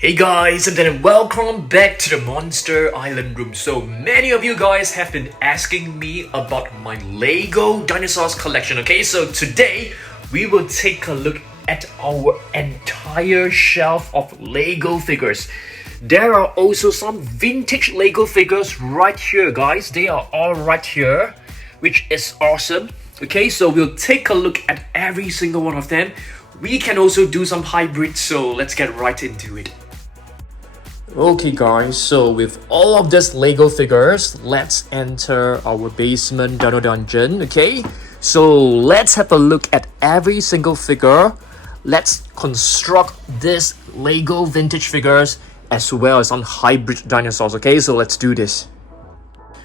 Hey guys, and then welcome back to the Monster Island room. So many of you guys have been asking me about my Lego Dinosaurs collection, okay? So today we will take a look at our entire shelf of Lego figures. There are also some vintage Lego figures right here, guys. They are all right here, which is awesome. Okay, so we'll take a look at every single one of them. We can also do some hybrids, so let's get right into it. Okay guys, so with all of these Lego figures, let's enter our basement Dino Dungeon, okay? So let's have a look at every single figure. Let's construct these Lego vintage figures as well as some hybrid dinosaurs, okay? So let's do this.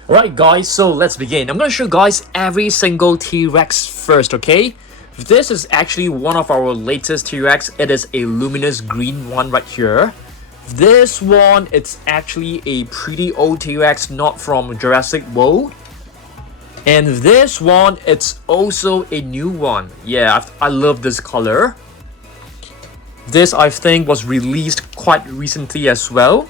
Alright guys, so let's begin. I'm gonna show you guys every single T-Rex first, okay? This is actually one of our latest T-Rex. It is a luminous green one right here. This one, it's actually a pretty old T-Rex, not from Jurassic World. And this one, it's also a new one. Yeah, I love this color. This, I think, was released quite recently as well.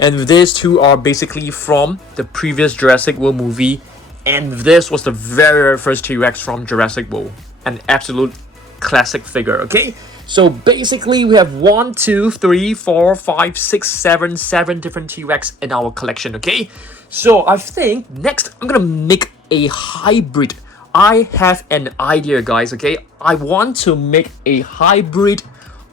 And these two are basically from the previous Jurassic World movie. And this was the very first T-Rex from Jurassic World. An absolute classic figure, okay? So basically, we have 1, 2, 3, 4, 5, 6, 7 different T-Rex in our collection, okay? So I think next, I'm gonna make a hybrid. I have an idea, guys, okay? I want to make a hybrid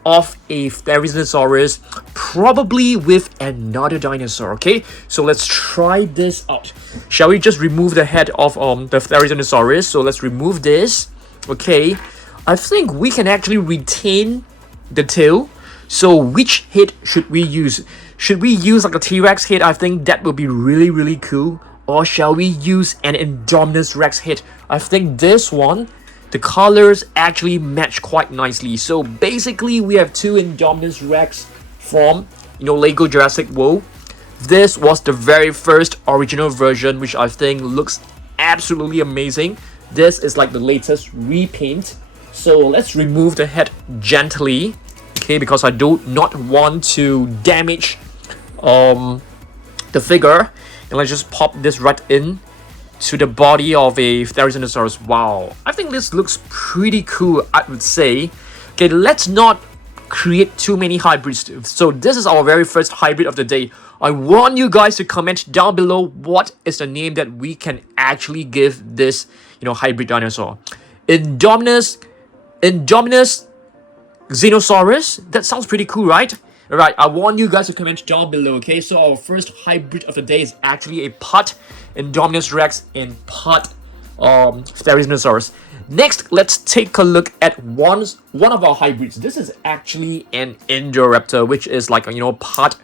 of a Therizinosaurus, probably with another dinosaur, okay? So let's try this out. Shall we just remove the head of the Therizinosaurus? So let's remove this, okay? I think we can actually retain the tail. So which head should we use? Should we use like a T-Rex head? I think that would be really cool. Or shall we use an Indominus Rex head? I think this one, the colors actually match quite nicely. So basically we have two Indominus Rex from, Lego Jurassic World. This was the very first original version, which I think looks absolutely amazing. This is like the latest repaint. So let's remove the head gently, okay, because I do not want to damage the figure. And let's just pop this right in to the body of a Therizinosaurus. Wow, I think this looks pretty cool, I would say. Okay, let's not create too many hybrids. So this is our very first hybrid of the day. I want you guys to comment down below what is the name that we can actually give this, hybrid dinosaur. Indominus Xenosaurus. That sounds pretty cool, right? Alright, I want you guys to comment down below, okay? So our first hybrid of the day is actually a part Indominus Rex and part Therizinosaurus. Next, let's take a look at one of our hybrids. This is actually an Indoraptor, which is like, part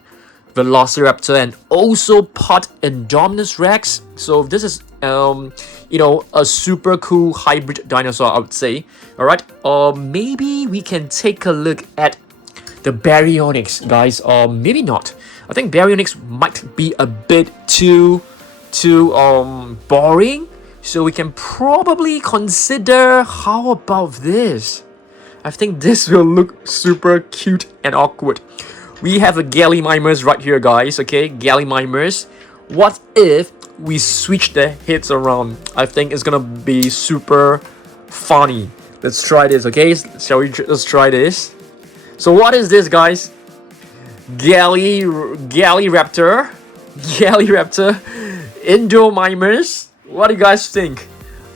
Velociraptor and also part Indominus Rex. So this is a super cool hybrid dinosaur, I would say. All right, maybe we can take a look at the Baryonyx, guys. Maybe not. I think Baryonyx might be a bit too boring. So we can probably consider, how about this? I think this will look super cute and awkward. We have a Gallimimus right here, guys, okay? Gallimimus. What if we switch the heads around? I think it's gonna be super funny. Let's try this, okay? Shall we just try this? So what is this, guys? Raptor, Indominus. What do you guys think?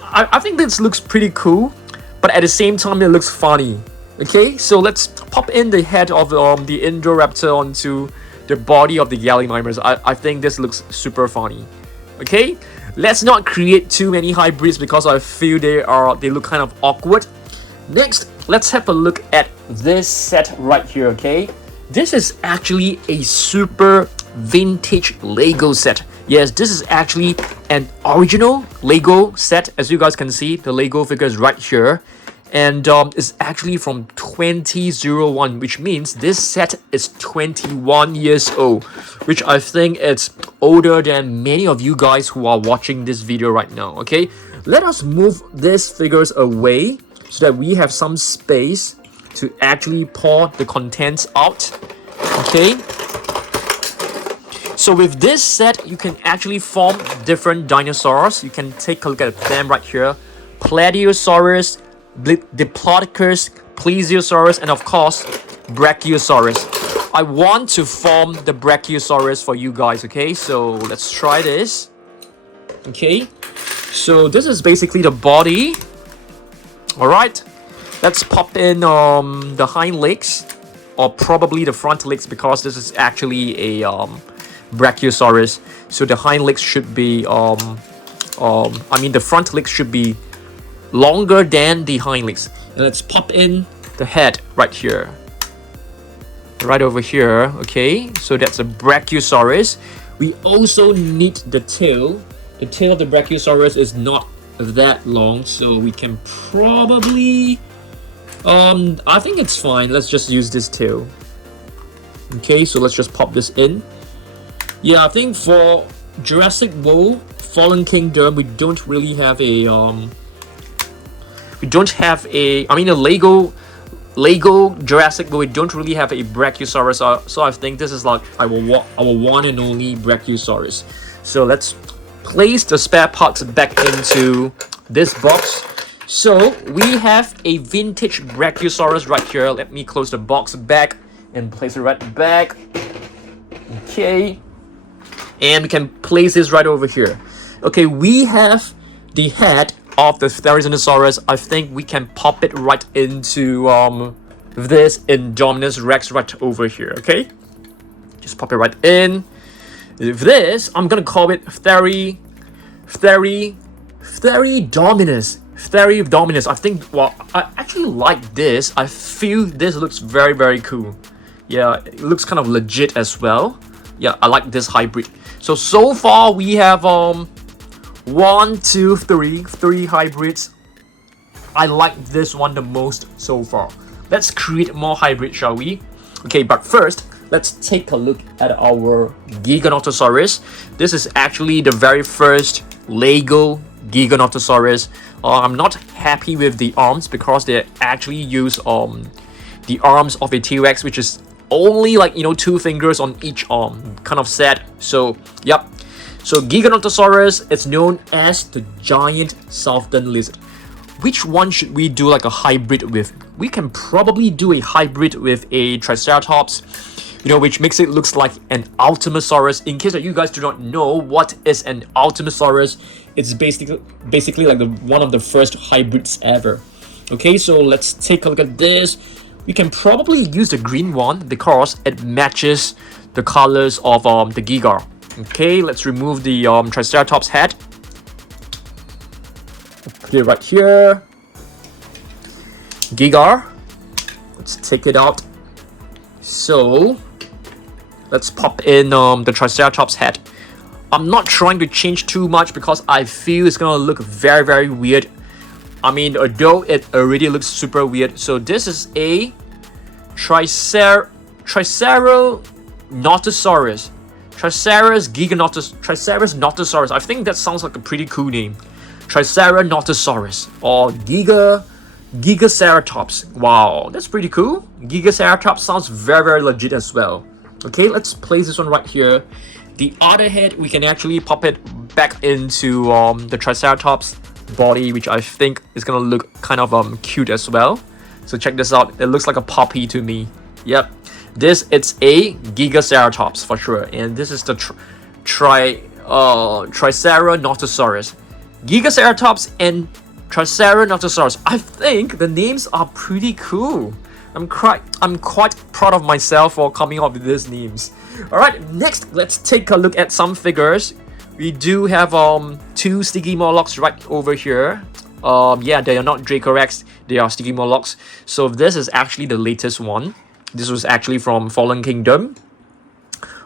I think this looks pretty cool, but at the same time it looks funny. Okay, so let's pop in the head of the Indoraptor onto the body of the Gallimimus. I think this looks super funny. Okay, let's not create too many hybrids because I feel they look kind of awkward. Next, let's have a look at this set right here, okay? This is actually a super vintage Lego set. Yes, this is actually an original Lego set. As you guys can see, the Lego figure is right here. And it's actually from 2001, which means this set is 21 years old, which I think it's older than many of you guys who are watching this video right now, okay? Let us move these figures away so that we have some space to actually pour the contents out. Okay. So with this set, you can actually form different dinosaurs. You can take a look at them right here. Plateosaurus, Diplodocus, Plesiosaurus, and of course, Brachiosaurus. I want to form the Brachiosaurus for you guys, okay? So let's try this. Okay, so this is basically the body. Alright, let's pop in the hind legs, or probably the front legs, because this is actually a Brachiosaurus. So the hind legs should be the front legs should be longer than the hind legs. And let's pop in the head right here, right over here. Okay, so that's a Brachiosaurus. We also need the tail. The tail of the Brachiosaurus is not that long, so we can probably I think it's fine. Let's just use this tail. Okay, so let's just pop this in. Yeah, I think for Jurassic World Fallen Kingdom, we don't really have a a Lego Jurassic, but we don't really have a Brachiosaurus. So I think this is like our one and only Brachiosaurus. So let's place the spare parts back into this box. So we have a vintage Brachiosaurus right here. Let me close the box back and place it right back. Okay, and we can place this right over here. Okay, we have the head of the Therizinosaurus. I think we can pop it right into this Indominus Rex right over here. Okay, just pop it right in. With this, I'm gonna call it Therizinosaurus. I think, well, I actually like this. I feel this looks very, very cool. Yeah, it looks kind of legit as well. Yeah, I like this hybrid. So far we have 3 hybrids. I like this one the most so far. Let's create more hybrids, shall we? Okay, but first, let's take a look at our Giganotosaurus. This is actually the very first Lego Giganotosaurus. I'm not happy with the arms because they actually use the arms of a T-Rex, which is only like 2 fingers on each arm. Kind of sad. So yep. So Giganotosaurus is known as the giant southern lizard. Which one should we do like a hybrid with? We can probably do a hybrid with a Triceratops, which makes it looks like an Ultimasaurus. In case that you guys do not know what is an Ultimasaurus, it's basically like one of the first hybrids ever. Okay, so let's take a look at this. We can probably use the green one because it matches the colors of the Giga. Okay, let's remove the Triceratops head. Okay, right here. Giga. Let's take it out. So let's pop in the Triceratops head. I'm not trying to change too much because I feel it's gonna look very, very weird. I mean, although it already looks super weird. So this is a Triceranotosaurus. Triceranotosaurus. I think that sounds like a pretty cool name. Triceranotosaurus or Gigaceratops. Wow, that's pretty cool. Gigaceratops sounds very, very legit as well. Okay, let's place this one right here. The other head, we can actually pop it back into the Triceratops body, which I think is gonna look kind of cute as well. So check this out. It looks like a puppy to me. Yep, this it's a Gigaceratops for sure, and this is the Triceranotosaurus. Gigaceratops and Triceranotosaurus. I think the names are pretty cool. I'm quite proud of myself for coming up with these names. Alright, next let's take a look at some figures. We do have 2 Stygimolochs right over here. Yeah, they are not Dracorex, they are Stygimolochs. So this is actually the latest one. This was actually from Fallen Kingdom.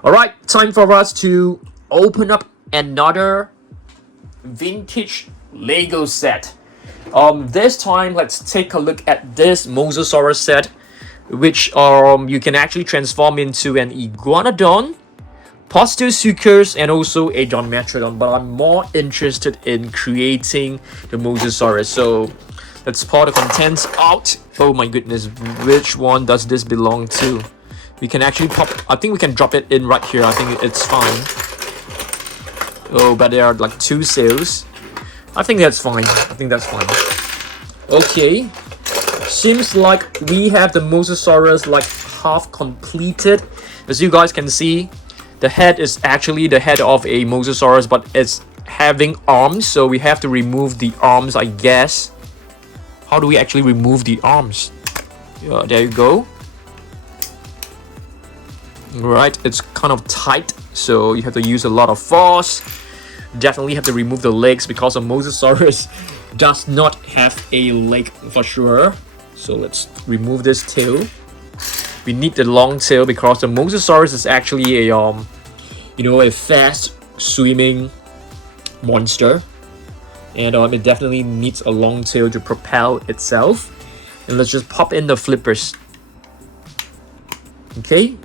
Alright, time for us to open up another vintage Lego set. This time let's take a look at this Mosasaurus set, which you can actually transform into an Iguanodon, Postosuchus, and also a Dimetrodon, but I'm more interested in creating the Mosasaurus. So let's pour the contents out. Oh my goodness, which one does this belong to? We can actually pop, I think we can drop it in right here. I think it's fine. Oh, but there are like 2 cells. I think that's fine. I think that's fine. Okay. Seems like we have the Mosasaurus like half completed. As you guys can see, the head is actually the head of a Mosasaurus, but it's having arms, so we have to remove the arms, I guess. How do we actually remove the arms? Yeah, there you go. Right, it's kind of tight, so you have to use a lot of force. Definitely have to remove the legs because a Mosasaurus does not have a leg for sure. So let's remove this tail. We need the long tail because the Mosasaurus is actually a a fast swimming monster, and it definitely needs a long tail to propel itself. And let's just pop in the flippers. Okay.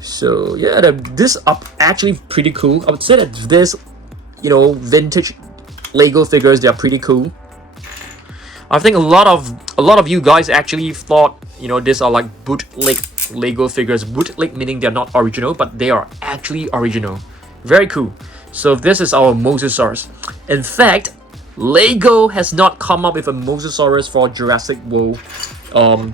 So yeah, this up actually pretty cool. I would say that this, vintage Lego figures, they are pretty cool. I think a lot of you guys actually thought, these are like bootleg Lego figures. Bootleg meaning they're not original, but they are actually original. Very cool. So this is our Mosasaurus. In fact, Lego has not come up with a Mosasaurus for Jurassic World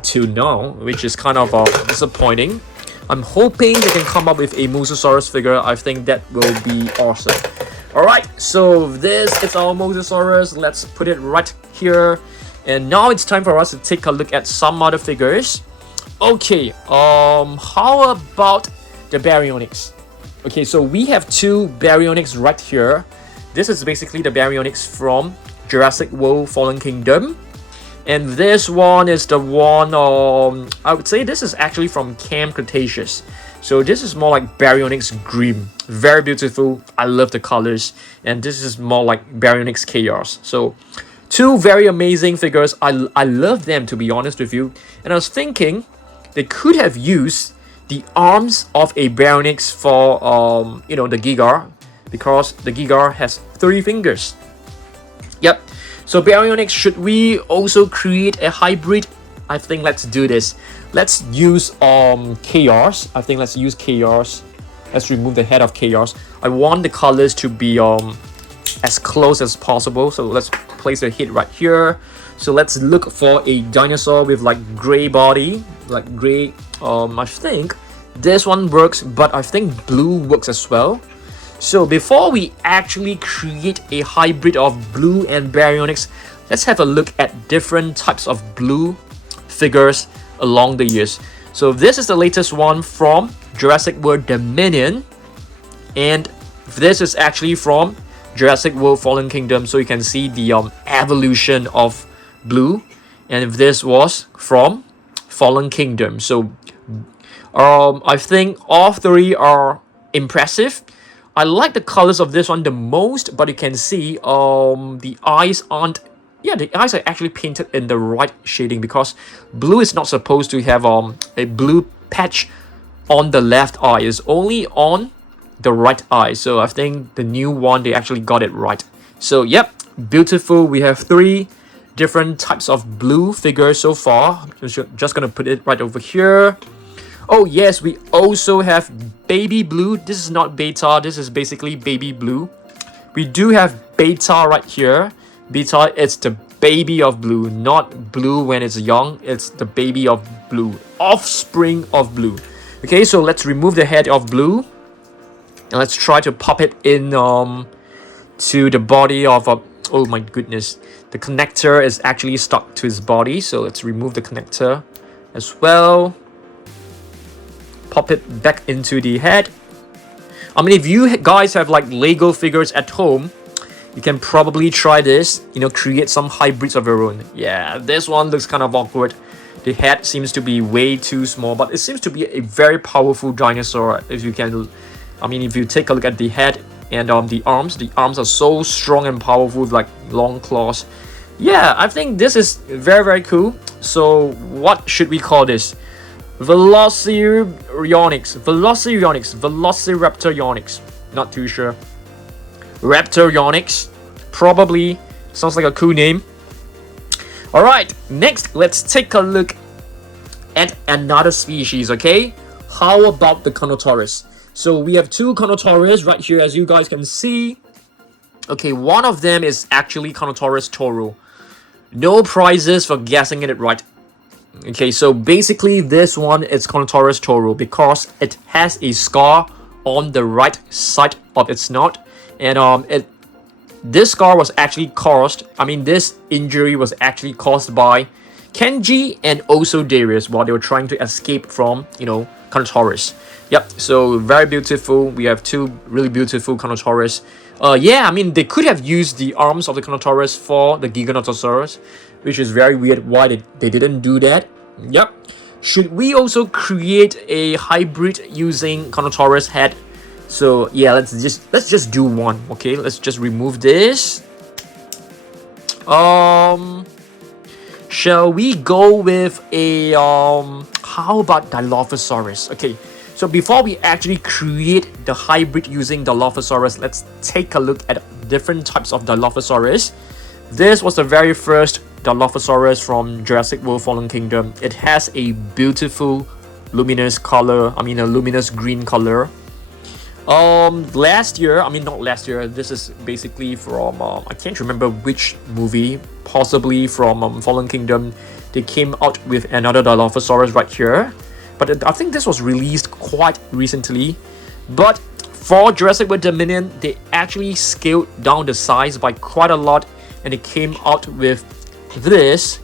till now, which is kind of disappointing. I'm hoping they can come up with a Mosasaurus figure. I think that will be awesome. Alright, so this is our Mosasaurus. Let's put it right here. And now it's time for us to take a look at some other figures. Okay, how about the Baryonyx? Okay, so we have 2 Baryonyx right here. This is basically the Baryonyx from Jurassic World Fallen Kingdom. And this one is the one, I would say this is actually from Camp Cretaceous. So this is more like Baryonyx Green. Very beautiful. I love the colors. And this is more like Baryonyx Chaos. So 2 very amazing figures. I love them, to be honest with you. And I was thinking they could have used the arms of a Baryonyx for, the Giga. Because the Giga has 3 fingers. Yep. So Baryonyx, should we also create a hybrid? I think let's do this. Let's use Chaos. I think let's use Chaos. Let's remove the head of Chaos. I want the colors to be as close as possible. So let's place the head right here. So let's look for a dinosaur with like gray body, like gray. I think this one works, but I think blue works as well. So before we actually create a hybrid of blue and Baryonyx, let's have a look at different types of blue figures along the years. So this is the latest one from Jurassic World Dominion, and this is actually from Jurassic World Fallen Kingdom. So you can see the evolution of blue, and if this was from Fallen Kingdom. So I think all 3 are impressive. I like the colors of this one the most, but you can see the eyes aren't. Yeah, the eyes are actually painted in the right shading because blue is not supposed to have a blue patch on the left eye. It's only on the right eye. So I think the new one, they actually got it right. So yep, beautiful. We have 3 different types of blue figures so far. I'm just gonna put it right over here. Oh yes, we also have baby blue. This is not beta, this is basically baby blue. We do have beta right here. Beta, it's the baby of blue, not blue when it's young. It's the baby of blue, offspring of blue. Okay, so let's remove the head of blue. And let's try to pop it in to the body of oh my goodness. The connector is actually stuck to his body. So let's remove the connector as well. Pop it back into the head. I mean, if you guys have like Lego figures at home, you can probably try this, create some hybrids of your own. Yeah, this one looks kind of awkward. The head seems to be way too small, but it seems to be a very powerful dinosaur. If you take a look at the head and the arms are so strong and powerful with like long claws. Yeah, I think this is very, very cool. So what should we call this? Velociraptor. Not too sure. Raptorionyx, probably sounds like a cool name. Alright, next let's take a look at another species, okay? How about the Carnotaurus? So we have two Carnotaurus right here, as you guys can see. Okay, one of them is actually Carnotaurus toro. No prizes for guessing it right. Okay, so basically this one is Carnotaurus toro because it has a scar on the right side of its snout, and this scar was actually caused, this injury was actually caused by Kenji and also Darius while they were trying to escape from, Carnotaurus. Yep, so very beautiful. We have two really beautiful Carnotaurus. Yeah, they could have used the arms of the Carnotaurus for the Giganotosaurus, which is very weird why they didn't do that. Yep. Should we also create a hybrid using Carnotaurus head? So yeah, let's just do one. Okay, let's just remove this. Shall we go with a how about Dilophosaurus? Okay, so before we actually create the hybrid using Dilophosaurus, let's take a look at different types of Dilophosaurus. This was the very first Dilophosaurus from Jurassic World Fallen Kingdom. It has a beautiful luminous color, a luminous green color. Last year, not last year, this is basically from, I can't remember which movie, possibly from Fallen Kingdom. They came out with another Dilophosaurus right here. But I think this was released quite recently. But for Jurassic World Dominion, they actually scaled down the size by quite a lot. And it came out with this.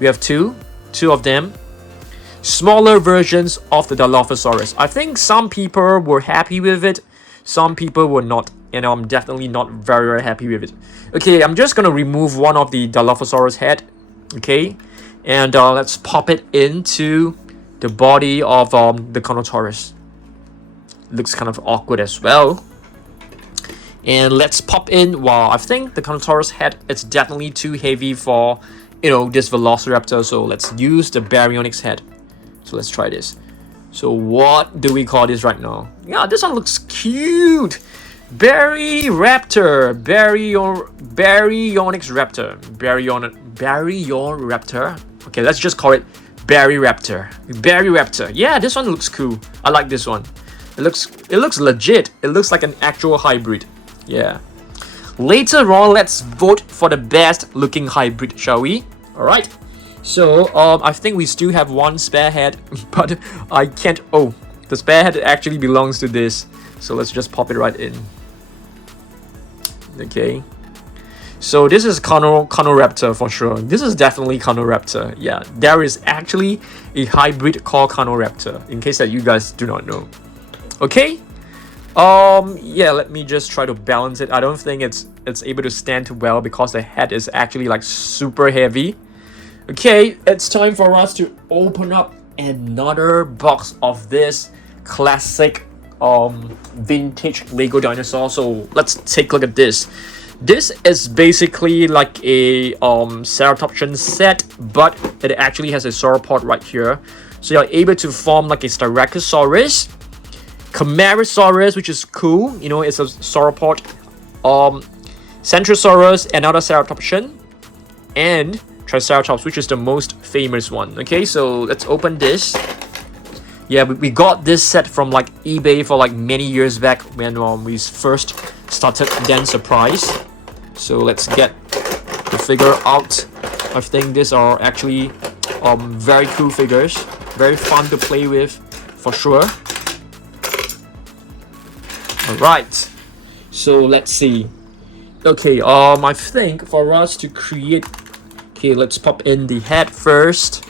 We have two of them. Smaller versions of the Dilophosaurus. I think some people were happy with it, some people were not, and I'm definitely not very happy with it. Okay, I'm just gonna remove one of the Dilophosaurus head, okay, and let's pop it into the body of the Carnotaurus. Looks kind of awkward as well. And let's pop in, wow, I think the Carnotaurus head is definitely too heavy for, this Velociraptor, so let's use the Baryonyx head. So let's try this. So what do we call this right now? Yeah, this one looks cute. Raptor. Baryonyx raptor. Raptor. Okay, let's just call it Raptor. Yeah, this one looks cool. I like this one. It looks legit. It looks like an actual hybrid. Yeah. Later on, let's vote for the best looking hybrid, shall we? Alright. So, I think we still have one spare head, but I can't... Oh, the spare head actually belongs to this. So let's just pop it right in. Okay. So this is Carnoraptor for sure. This is definitely Carnoraptor. Yeah, there is actually a hybrid called Carnoraptor, in case that you guys do not know. Okay. Yeah, let me just try to balance it. I don't think it's able to stand well because the head is actually like super heavy. Okay, it's time for us to open up another box of this classic vintage Lego dinosaur. So let's take a look at this. This is basically like a ceratopsian set, but it actually has a sauropod right here. So you're able to form like a Styracosaurus, Camarasaurus, which is cool, it's a sauropod, Centrosaurus, another ceratopsian, and Triceratops, which is the most famous one. Okay, so let's open this. Yeah, we got this set from like eBay for like many years back when we first started Dan Surprise. So let's get the figure out. I think these are actually very cool figures, very fun to play with for sure. Alright, so let's see. Okay, I think for us to create... Okay, let's pop in the head first.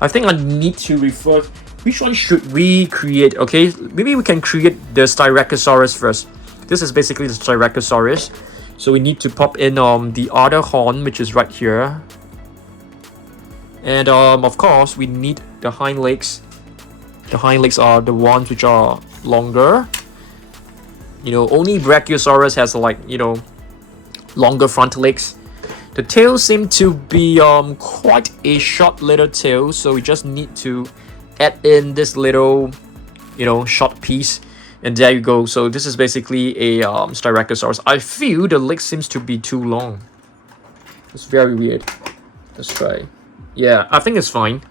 I think I need to refer... Which one should we create? Okay, maybe we can create the Styracosaurus first. This is basically the Styracosaurus. So we need to pop in the other horn, which is right here. And of course, we need the hind legs. The hind legs are the ones which are longer. Only Brachiosaurus has like, longer front legs. The tail seems to be quite a short little tail, so we just need to add in this little short piece, and there you go. So this is basically a Styracosaurus. I feel the leg seems to be too long. It's very weird. Let's try. Yeah, I think it's fine.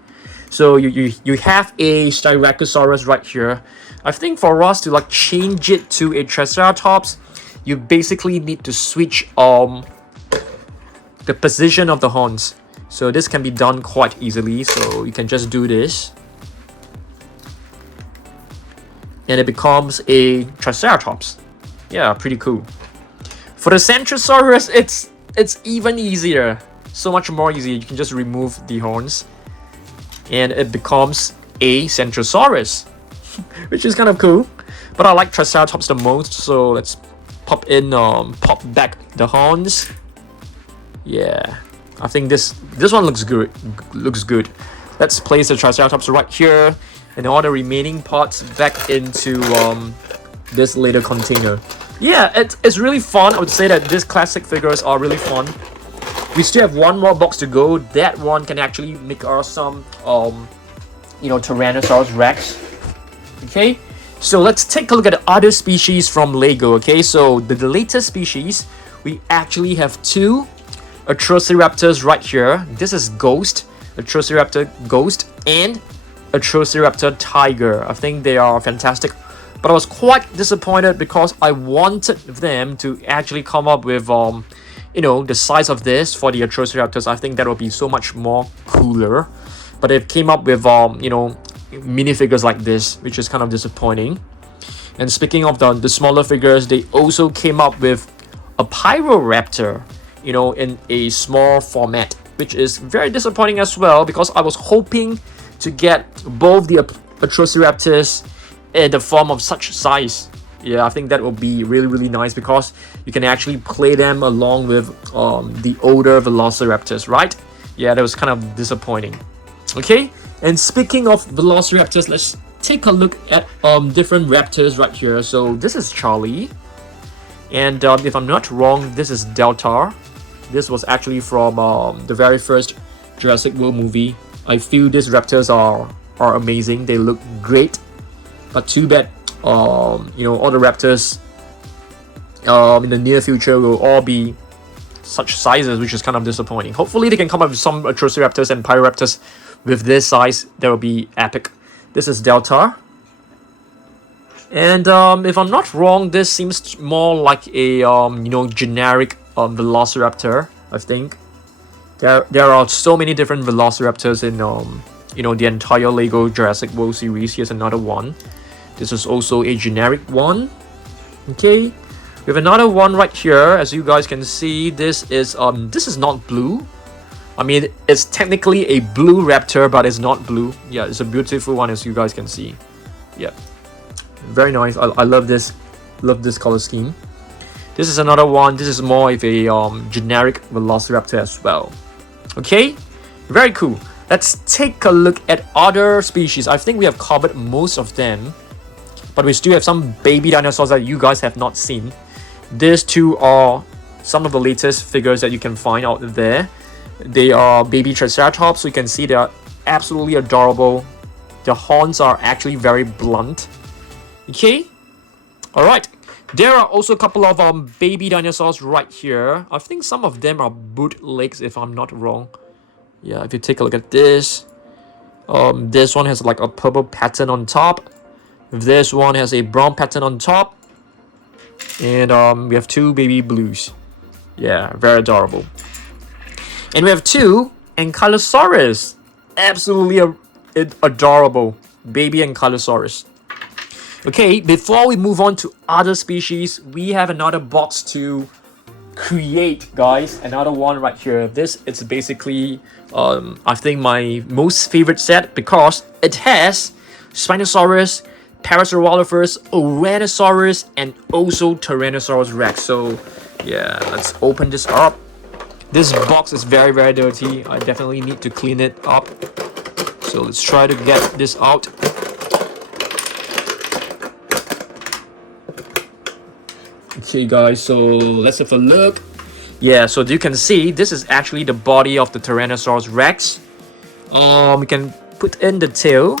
So you have a Styracosaurus right here. I think for us to like change it to a Triceratops, you basically need to switch the position of the horns. So this can be done quite easily. So you can just do this, and it becomes a Triceratops. Yeah, pretty cool. For the Centrosaurus, it's even easier. So much more easy. You can just remove the horns, and it becomes a Centrosaurus, which is kind of cool. But I like Triceratops the most, so let's pop back the horns. Yeah, I think this one looks good. Let's place the Triceratops right here, and all the remaining parts back into this little container. Yeah, it's really fun. I would say that these classic figures are really fun. We still have one more box to go. That one can actually make us some Tyrannosaurus Rex. Okay, so let's take a look at the other species from Lego. Okay, so the latest species, we actually have two Atrociraptors right here. This is Ghost, Atrociraptor Ghost, and Atrociraptor Tiger. I think they are fantastic, but I was quite disappointed because I wanted them to actually come up with the size of this for the Atrociraptors. I think that would be so much more cooler, but they came up with minifigures like this, which is kind of disappointing. And speaking of the smaller figures, they also came up with a Pyroraptor, in a small format, which is very disappointing as well, because I was hoping to get both the Atrociraptors in the form of such size. Yeah, I think that will be really, really nice, because you can actually play them along with the older Velociraptors, right? Yeah, that was kind of disappointing. Okay, and speaking of Velociraptors, let's take a look at different raptors right here. So this is Charlie, and if I'm not wrong, this is Delta. This was actually from the very first Jurassic World movie. I feel these raptors are amazing. They look great, but too bad all the raptors in the near future will all be such sizes, which is kind of disappointing. Hopefully they can come up with some Atrociraptors and Pyroraptors with this size. That will be epic. This is Delta, and if I'm not wrong, this seems more like a generic Velociraptor. I think there are so many different Velociraptors in the entire Lego Jurassic World series. Here's another one. This is also a generic one. Okay, we have another one right here. As you guys can see, this is not blue. I mean, it's technically a blue raptor, but it's not blue. Yeah, it's a beautiful one, as you guys can see. Yeah, very nice. I love this color scheme. This is another one. This is more of a generic Velociraptor as well. Okay, very cool. Let's take a look at other species. I think we have covered most of them, but we still have some baby dinosaurs that you guys have not seen. These two are some of the latest figures that you can find out there. They are baby Triceratops, so you can see they are absolutely adorable. The horns are actually very blunt. Okay, all right. There are also a couple of baby dinosaurs right here. I think some of them are bootlegs, if I'm not wrong. Yeah, if you take a look at this, this one has like a purple pattern on top. This one has a brown pattern on top, and we have two baby blues. Yeah, very adorable. And we have two Ankylosaurus. Absolutely adorable baby Ankylosaurus. Okay, before we move on to other species, we have another box to create, guys. Another one right here. This is basically, I think, my most favorite set, because it has Spinosaurus, Parasaurolophus, Ouranosaurus, and also Tyrannosaurus Rex. So, yeah, let's open this up. This box is very, very dirty. I definitely need to clean it up. So let's try to get this out. Okay guys, so let's have a look. Yeah, so you can see this is actually the body of the Tyrannosaurus Rex. We can put in the tail.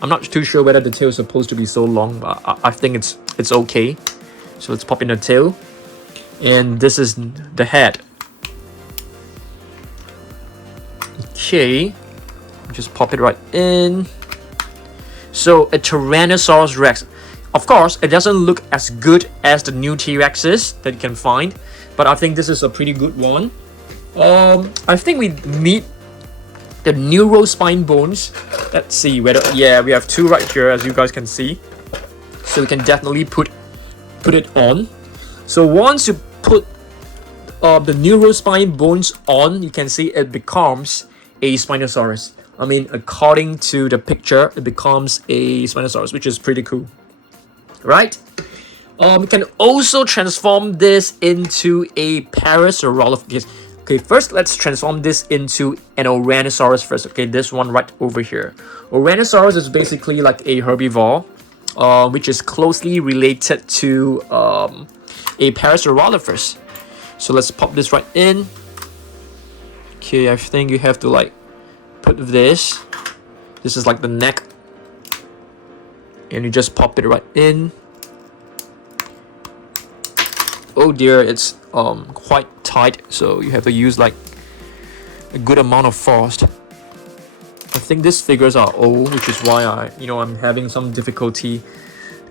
I'm not too sure whether the tail is supposed to be so long, but I think it's okay. So let's pop in the tail. And this is the head. Okay, just pop it right in. So a Tyrannosaurus Rex. Of course, it doesn't look as good as the new T-Rexes that you can find, but I think this is a pretty good one. I think we need the neurospine bones. Let's see whether, yeah, we have two right here, as you guys can see. So we can definitely put it on. So once you put the neurospine bones on, you can see it becomes a Spinosaurus. I mean, according to the picture, it becomes a Spinosaurus, which is pretty cool, right? We can also transform this into a Parasaurolophus. Okay, first let's transform this into an Ouranosaurus first. Okay, this one right over here. Ouranosaurus is basically like a herbivore, which is closely related to a Parasaurolophus. So let's pop this right in. Okay, I think you have to like put this. This is like the neck, and you just pop it right in. Oh dear, it's quite tight, so you have to use like a good amount of force. I think these figures are old, which is why I'm having some difficulty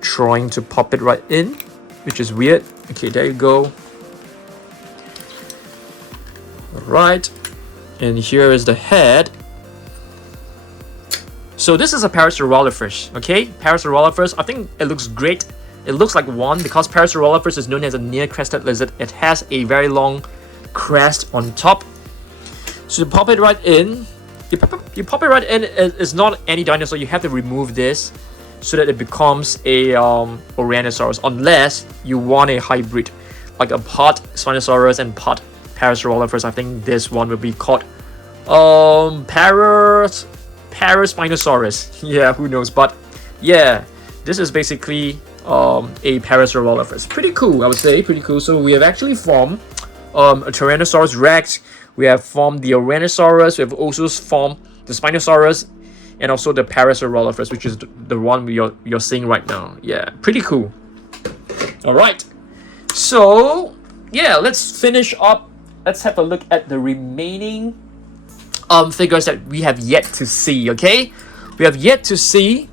trying to pop it right in, which is weird. Okay, there you go. Alright, and here is the head. So this is a Parasaurolophus, okay? Parasaurolophus, I think it looks great. It looks like one because Parasaurolophus is known as a near-crested lizard. It has a very long crest on top. So you pop it right in. You pop it right in. It's not any dinosaur. You have to remove this so that it becomes a Ouranosaurus, unless you want a hybrid, like a part Spinosaurus and part Parasaurolophus. I think this one will be called Paraspinosaurus. Yeah, who knows? But yeah, this is basically a Parasaurolophus. Pretty cool, I would say. Pretty cool. So we have actually formed a Tyrannosaurus Rex. We have formed the Ouranosaurus. We have also formed the Spinosaurus, and also the Parasaurolophus, which is the one you're seeing right now. Yeah, pretty cool. All right. So yeah, let's finish up. Let's have a look at the remaining figures that we have yet to see. Okay, we have yet to see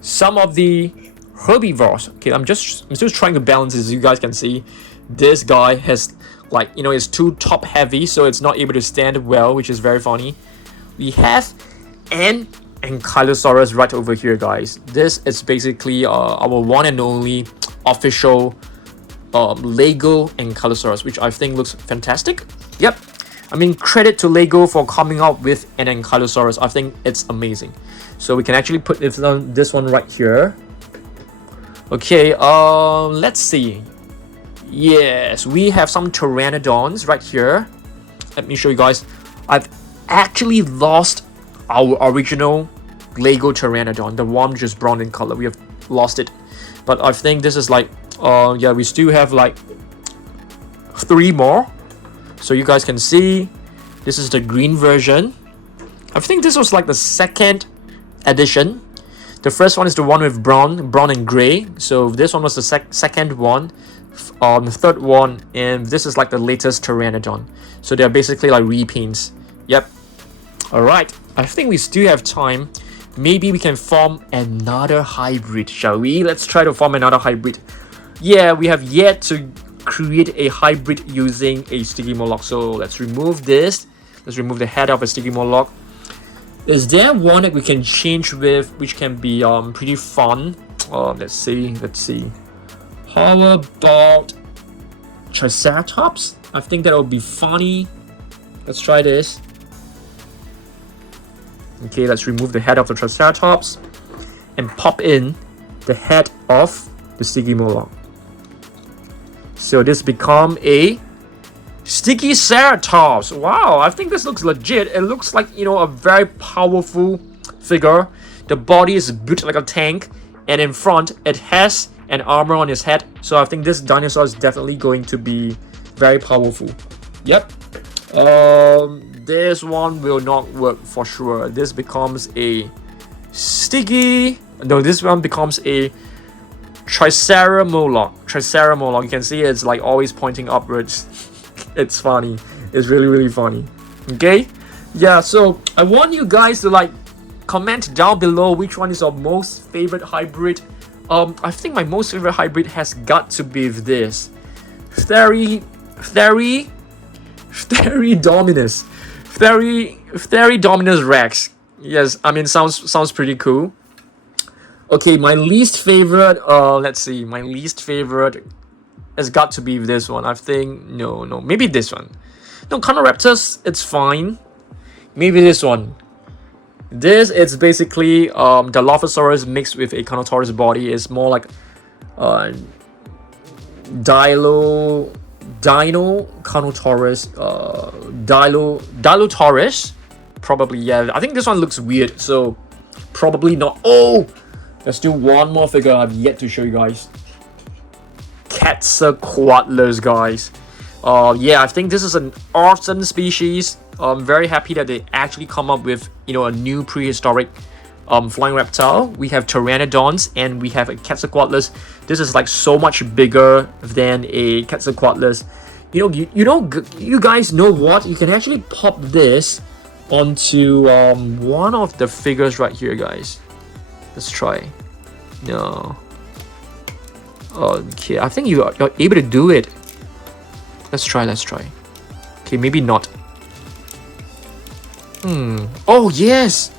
some of the herbivores. Okay, I'm just trying to balance this. As you guys can see, this guy has like, it's too top heavy, so it's not able to stand well, which is very funny. We have an Ankylosaurus right over here, guys. This is basically our one and only official Lego Ankylosaurus, which I think looks fantastic. Yep, I mean, credit to Lego for coming up with an Ankylosaurus. I think it's amazing. So we can actually put this one right here. Okay, let's see. Yes, we have some Pteranodons right here. Let me show you guys. I've actually lost our original Lego Pteranodon, the one which is brown in color. We have lost it, but I think this is like, yeah, we still have like 3 more. So you guys can see, this is the green version. I think this was like the second edition. The first one is the one with brown and gray. So this one was the second one. The third one, and this is like the latest Pteranodon. So they're basically like repaints. Yep. Alright, I think we still have time. Maybe we can form another hybrid, shall we? Let's try to form another hybrid. Yeah, we have yet to create a hybrid using a sticky Moloch. So let's remove this. Let's remove the head of a sticky Moloch. Is there one that we can change with, which can be pretty fun? Let's see. How about Triceratops? I think that would be funny. Let's try this. Okay, let's remove the head of the Triceratops and pop in the head of the sticky Moloch. So this become a Sticky Ceratops. Wow, I think this looks legit. It looks like, a very powerful figure. The body is built like a tank, and in front it has an armor on his head. So I think this dinosaur is definitely going to be very powerful. Yep. This one will not work for sure. This becomes a sticky. No, this one becomes a Triceramoloch. You can see it's like always pointing upwards. It's funny. It's really, really funny. Okay. Yeah, so I want you guys to like comment down below which one is your most favorite hybrid. I think my most favorite hybrid has got to be this Therizinosaurus Rex. Yes, I mean sounds pretty cool. Okay, my least favorite. Let's see. My least favorite has got to be this one. I think no, maybe this one. No, Carnotaurus, it's fine. Maybe this one. This it's basically Dilophosaurus mixed with a Carnotaurus body. It's more like Carnotaurus, Dilophosaurus. Probably, yeah. I think this one looks weird, so probably not. Oh, there's still one more figure I've yet to show you guys. Quetzalcoatlus, guys. Yeah, I think this is an awesome species. I'm very happy that they actually come up with, you know, a new prehistoric flying reptile. We have Pteranodons and we have a Quetzalcoatlus. This is like so much bigger than a Quetzalcoatlus. You guys know what? You can actually pop this onto one of the figures right here, guys. Let's try. No. Okay, I think you're able to do it. Let's try. Okay, maybe not. Oh, yes.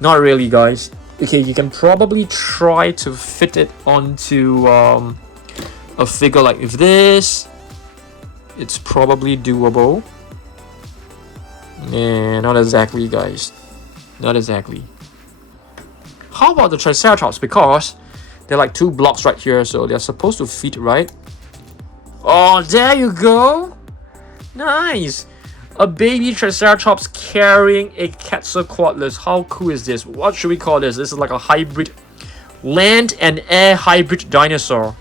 Not really, guys. Okay, you can probably try to fit it onto a figure like this. It's probably doable. Yeah, not exactly, guys. Not exactly. How about the Triceratops? Because they're like two blocks right here, so they're supposed to fit, right? Oh, there you go. Nice. A baby Triceratops carrying a Quetzalcoatlus. How cool is this? What should we call this? This is like a hybrid, land and air hybrid dinosaur.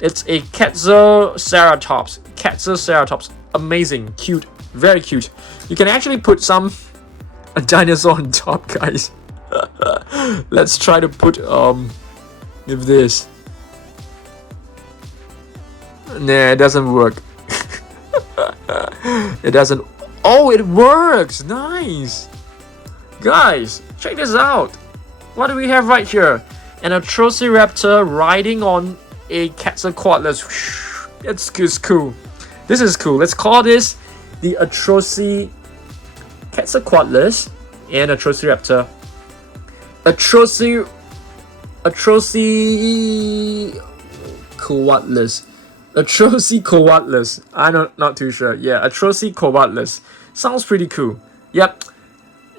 It's a Quetzalceratops. Amazing, cute, very cute. You can actually put a dinosaur on top, guys. Let's try to put with this. Nah, it doesn't work. It doesn't. Oh, it works. Nice. Guys, check this out. What do we have right here? An Velociraptor riding on a Quetzalcoatlus. It's cool. This is cool. Let's call this the Quetzalcoatlus and Velociraptor. Atrocicoatlus. I'm not too sure. Yeah, Atrocicoatlus. Sounds pretty cool. Yep.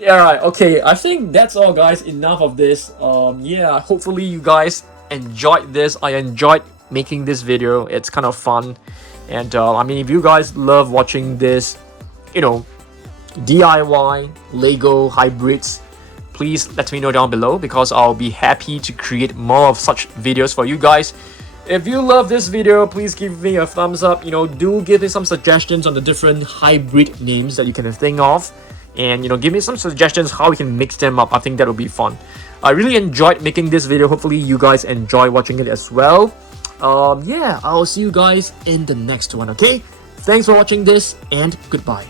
Alright, okay. I think that's all, guys. Enough of this. Yeah, hopefully you guys enjoyed this. I enjoyed making this video. It's kind of fun. And I mean, if you guys love watching this, you know, DIY Lego hybrids, please let me know down below, because I'll be happy to create more of such videos for you guys. If you love this video, please give me a thumbs up. You know, do give me some suggestions on the different hybrid names that you can think of, and you know, give me some suggestions how we can mix them up. I think that will be fun. I really enjoyed making this video. Hopefully you guys enjoy watching it as well. Yeah, I'll see you guys in the next one. Okay, thanks for watching this, and goodbye.